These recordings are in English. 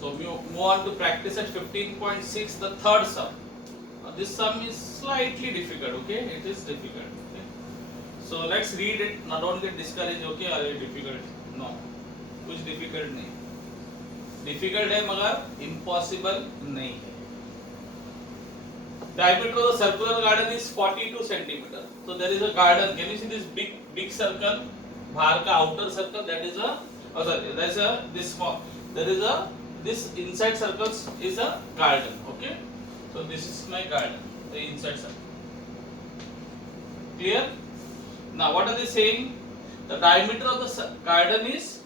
So move on to practice at 15.6, the third sum. Now this sum is slightly difficult, okay? It is difficult. Okay? So let's read it. Now don't get discouraged, okay? Are it difficult? No. कुछ difficult नहीं. Difficult है मगर impossible नहीं है. Diameter of the circular garden is 42 centimeter. So there is a garden. Can you see this big circle? बाहर का outer circle, that is a, oh sorry, there is a this small. There is a this inside circle is a garden. Okay. So this is my garden, the inside circle. Clear? Now what are they saying? The diameter of the garden is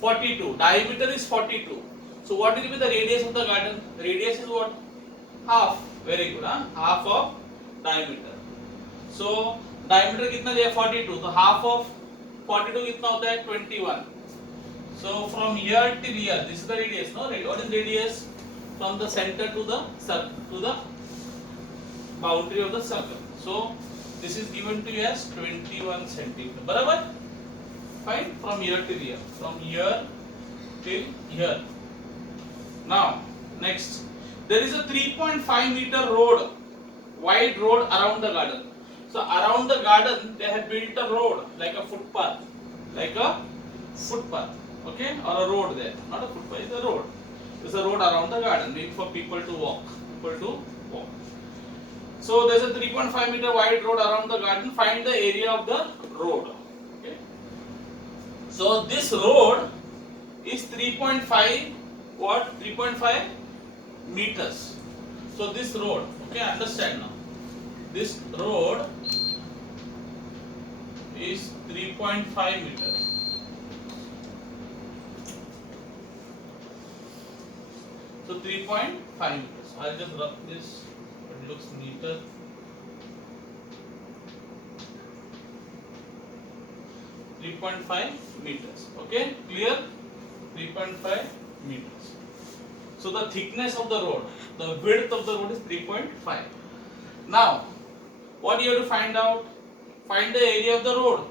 42. Diameter is 42. So what will be the radius of the garden? Radius is what? Half. Very good, huh? Half of diameter. So diameter कितना दिया? 42. So half of 42 कितना होता है? 21. So from here till here, this is the radius, no? Right? What is radius? From the center to the circle, to the boundary of the circle. So this is given to you as 21 centimeter. बराबर? Fine. From here till here. From here till here. Now next. There is a 3.5 meter road, wide road around the garden. So around the garden they have built a road like a footpath, okay, or a road there. Not a footpath, it's a road. It's a road around the garden, made for people to walk. So there's a 3.5 meter wide road around the garden. Find the area of the road. Okay. So this road is 3.5 what? 3.5 meters. So this road, okay, understand now. This road is 3.5 meters. So 3.5 meters. I'll just rub this. It looks neater. .5 meters. Okay, clear? 3.5 meters. So the thickness of the road, the width of the road is 3.5. Now, what you have to find out? Find the area of the road.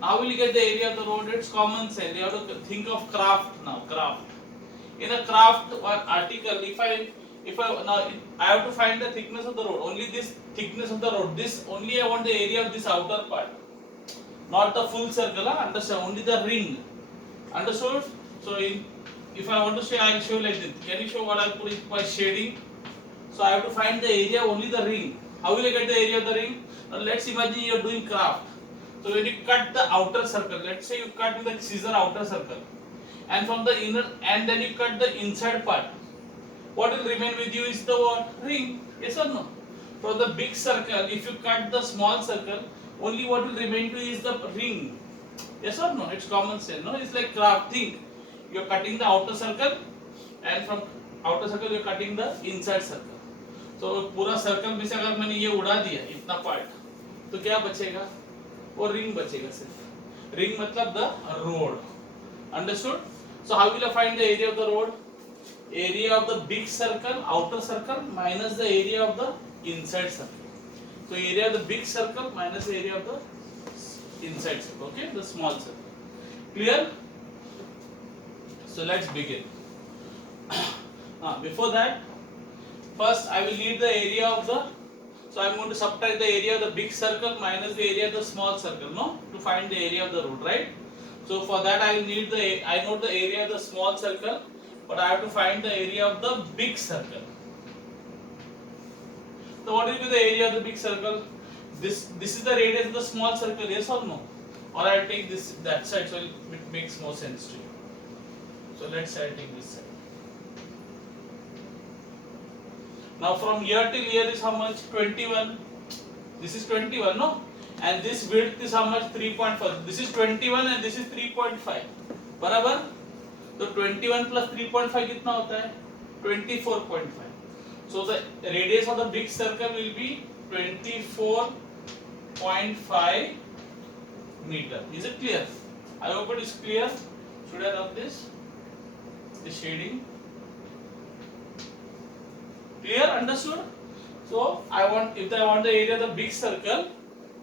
How will you get the area of the road? It's common sense. You have to think of craft now. Craft. In a craft or article, if I now I have to find the thickness of the road. Only this thickness of the road. This only I want the area of this outer part, not the full circle. Understand? Only the ring. Understood? So if I want to say, I will show like this. Can you show what I will put it by shading? So I have to find the area, only the ring. How will I get the area of the ring? Now let's imagine you are doing craft. So when you cut the outer circle, let's say you cut with a scissor outer circle, and from the inner, and then you cut the inside part. What will remain with you is the what? Ring. Yes or no? From the big circle, if you cut the small circle, only what will remain to you is the ring. Yes or no? It's common sense. No, it's like craft. Think. You are cutting the outer circle, and from outer circle you are cutting the inside circle. So पूरा circle में से अगर मैंने ये उड़ा दिया इतना part, तो क्या बचेगा? वो रिंग बचेगा सिर्फ. रिंग मतलब the road. Understood? So how will I find the area of the road? Area of the big circle, outer circle, minus the area of the inside circle. So area of the big circle minus the area of the inside circle. Okay, the small circle. Clear? So let's begin. Before that, first I will need the area of the. So I am going to subtract the area of the big circle minus the area of the small circle, no, to find the area of the road, right? So for that I will need I know the area of the small circle, but I have to find the area of the big circle. So what will be the area of the big circle? This is the radius of the small circle, yes or no? Or I will take this that side, so it makes more sense to you. So let's say I take this side. Now from here till here is how much? 21. This is 21, no? And this width is how much? 3.5. This is 21 and this is 3.5. बराबर? तो 21 plus 3.5 कितना होता है? 24.5. So the radius of the big circle will be 24.5 meter. Is it clear? I hope it is clear. Should I rub this? The shading. Clear? Understood? So if I want the area of the big circle,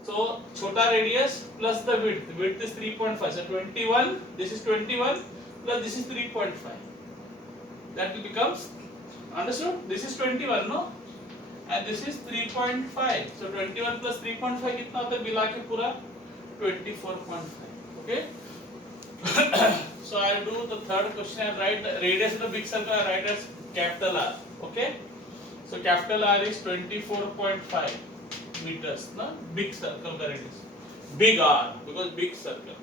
so छोटा radius plus the width. Width is 3.5. So 21. This is 21 plus this is 3.5. that will becomes, understood? This is 21, no? And this is 3.5. So 21 plus 3.5 कितना होता है मिला के पूरा 24.5. Okay. So I do the third question. I write the radius of the big circle. I write as capital R. Okay. So capital R is 24.5 meters. No, big circle का radius. Big R because big circle.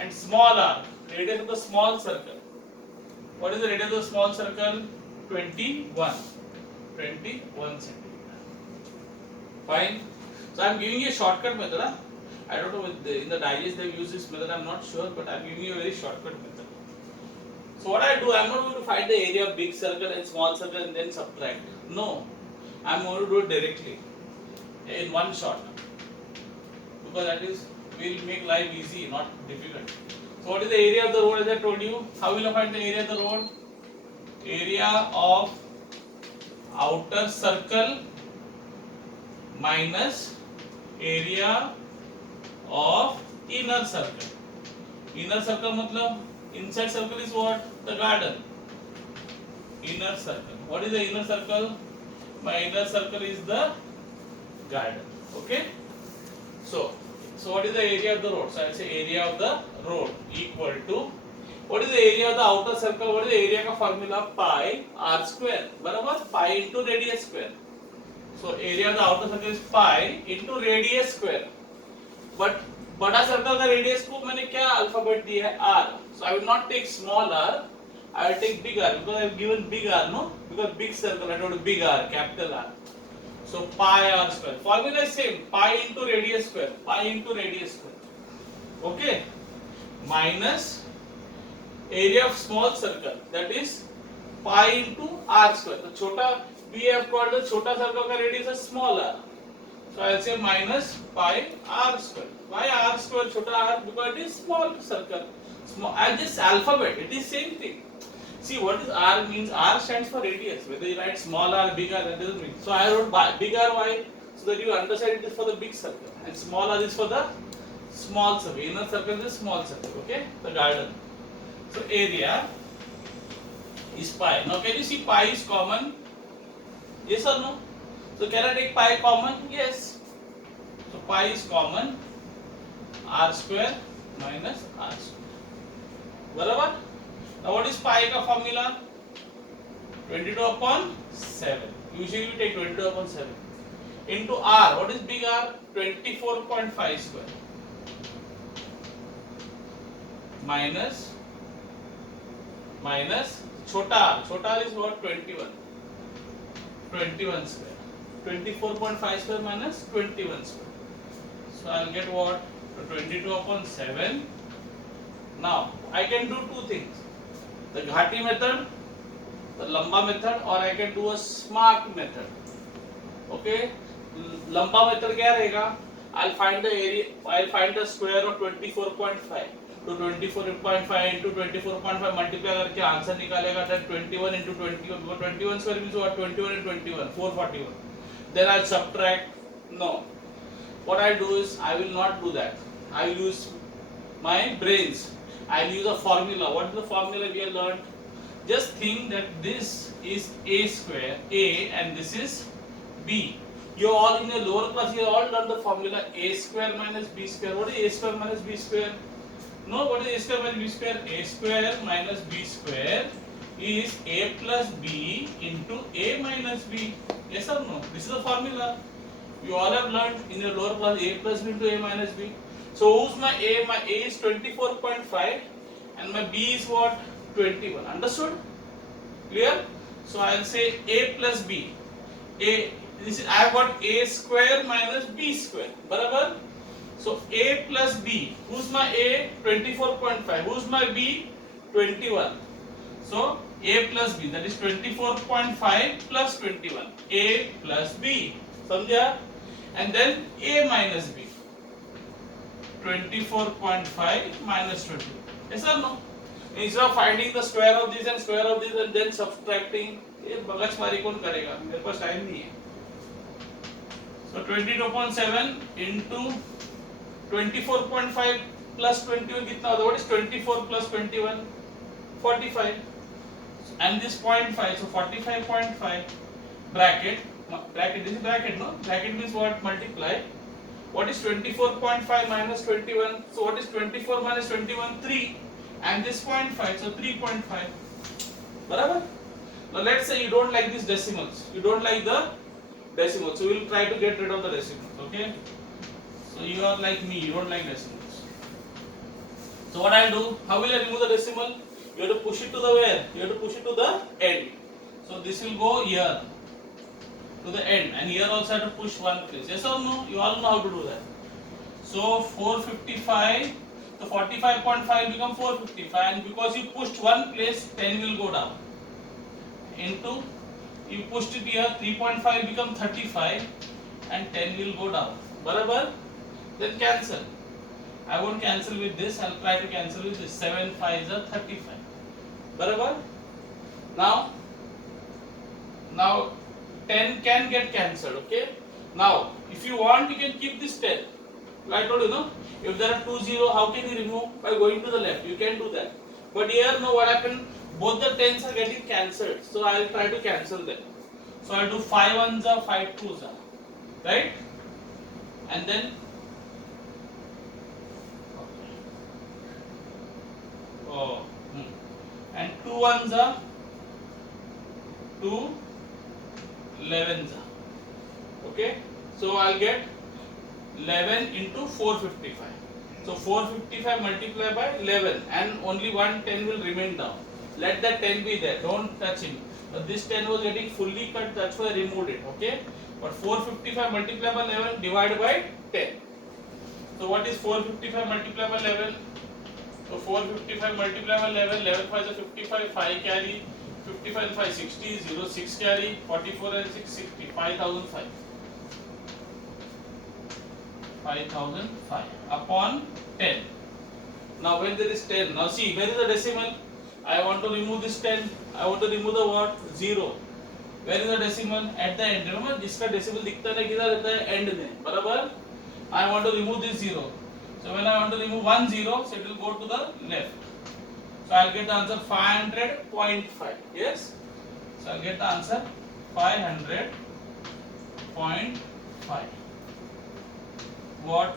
And small r, radius of the small circle. What is the radius of the small circle? 21 centimeter. Fine. So I am giving you a shortcut method. Huh? I don't know in the digest they use this method. I am not sure, but I am giving you a very shortcut method. So what I do, I am not going to find the area of big circle and small circle and then subtract. No, I am going to do it directly in one shot, because that is will make life easy, not difficult. So what is the area of the road? As I told you, how will I find the area of the road? Area of outer circle minus area of inner circle. Inner circle मतलब inside circle is what? The garden. Inner circle. What is the inner circle? My inner circle is the garden. Okay. So what is the area of the road? So I say area of the road equal to, what is the area of the outer circle? What is the area का formula? Pi r square. बराबर? Pi into radius square. So area of the outer circle is pi into radius square. But बड़ा circle का radius को मैंने क्या alphabet दिया है r. So I will not take small r. I will take big R because I have given big R, no? Because big circle, I told you big R, capital R. So pi r square. Formula is same. Pi into radius square. Pi into radius square. Okay. Minus area of small circle. That is pi into r square. The छोटा we have called the छोटा circle का radius is small r. So I will say minus pi r square. Why r square छोटा r? Because it is small circle. Small. As this alphabet, it is same thing. See what is r means? R stands for radius. Whether you write small r, big R, that doesn't mean. So I wrote big R. Why? So that you understand it is for the big circle, and small r is for the small circle. Inner circle is small circle. Okay, the garden. So area is pi. Now can you see pi is common? Yes or no? So can I take pi common? Yes. So pi is common. R square minus r square. बराबर? Now what is pi का formula? 22/7. Usually we take 22/7 into r. What is big R? 24.5 square minus छोटा r. छोटा r is what? 21 square. 24.5 square minus 21 square. So I will get what? 22/7. Now I can do two things. The Ghati method, the Lamba method, or I can do a smart method. Okay, Lamba method क्या रहेगा? I'll find the area. I'll find the square of 24.5. तो 24.5 into 24.5 multiply करके answer निकालेगा. Then 21 into 21. Because 21 square means what? 21 and 21, 441. Then I'll subtract. No. What I do is I will not do that. I will use my brains. I will use a formula. What is the formula we have learned? Just think that this is a square, a, and this is b. You all in your lower class, you all learned the formula a square minus b square. What is a square minus b square? No, what is a square minus b square? A square minus b square is a plus b into a minus b. Yes or no? This is the formula. You all have learned in your lower class a plus b into a minus b. So who's my a? My a is 24.5 and my b is what? 21. Understood? Clear? So I'll say a plus b. A, this is, I have got a square minus b square. Barabar? So a plus b. Who's my a? 24.5. Who's my b? 21. So a plus b, that is 24.5 plus 21. A plus b. Samjha? And then a minus b. 24.5 minus 20. Yes or no? Instead of finding the square of this and square of this and then subtracting, ये बगचमारी कौन करेगा? मेरे पास time नहीं है. So 22.7 into 24.5 plus 21 कितना होता है? What is 24 plus 21? 45. and this 0.5, so 45.5 bracket, this is bracket, no? Bracket means what? Multiply. What is 24.5 minus 21? So what is 24 minus 21? 3, and this 0.5, so 3.5. Barabar? Now let's say you don't like these decimals. You don't like the decimals, so we will try to get rid of the decimals. Okay? So you are like me, you don't like decimals. So what I'll do? How will I remove the decimal? You have to push it to the where? You have to push it to the end. So this will go here to the end, and here also I have to push one place. Yes or no? You all know how to do that. So 455, the 45.5 become 455, and because you pushed one place, 10 will go down. Into, you pushed it here, 3.5 become 35, and 10 will go down. Barabar? Then cancel. I won't cancel with this, I'll try to cancel with this. 7 5s are 35. Barabar? Now 10 can get cancelled, okay? Now, if you want, you can keep this 10. I told you, no? If there are 2 0, how can you remove? By going to the left, you can do that. But here, no, what happened? Both the 10s are getting cancelled, so I will try to cancel them. So I will do 5 1s are 5 2s are, right? And then and 2 1s are 2 11s are. Okay, so I'll get 11 into 455. So 455 multiplied by 11, and only one 10 will remain down. Let that 10 be there, don't touch him. This 10 was getting fully cut, that's why I removed it. Okay, but 455 multiplied by 11 divided by 10. So what is 455 multiplied by 11? So 455 multiplied by 11, 11 5 is 55, 5 carry, 55 and 5 60, 0 6 carry, 44 and 6 60, 5005. 5005 upon 10. Now when there is 10, now see, where is the decimal? I want to remove this 10, I want to remove the what? 0. Where is the decimal? At the end. Remember, जिसका decimal दिखता है किधर रहता है? End में. बराबर? I want to remove this 0. So when I want to remove 1 0, so it will go to the left. So I'll get the answer 500.5. Yes? So I'll get the answer 500.5. What?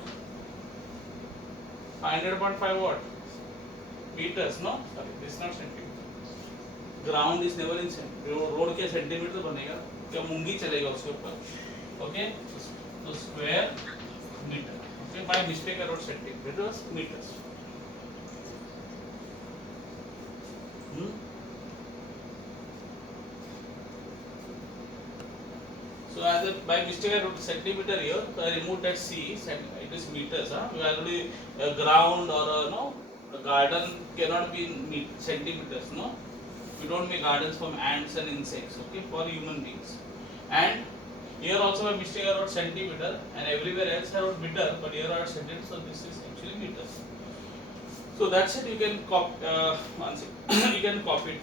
500.5 what? Meters, no? Sorry, this is not centimeter. Ground is never in centimeter. Road के centimeter बनेगा, क्या मूंगी चलेगा उसके ऊपर? Okay? So square meter. Okay, by mistake I wrote centimeter. It was meters. So as a, by mistake I wrote centimeter here, so I removed that C. It is meters. We already ground or no, a garden cannot be in centimeters. No, we don't make gardens from ants and insects. Okay, for human beings. And here also by mistake I wrote centimeter, and everywhere else I wrote meter, but here I wrote centimeter, so this is actually meters. So that's it. You can copy. You can copy it.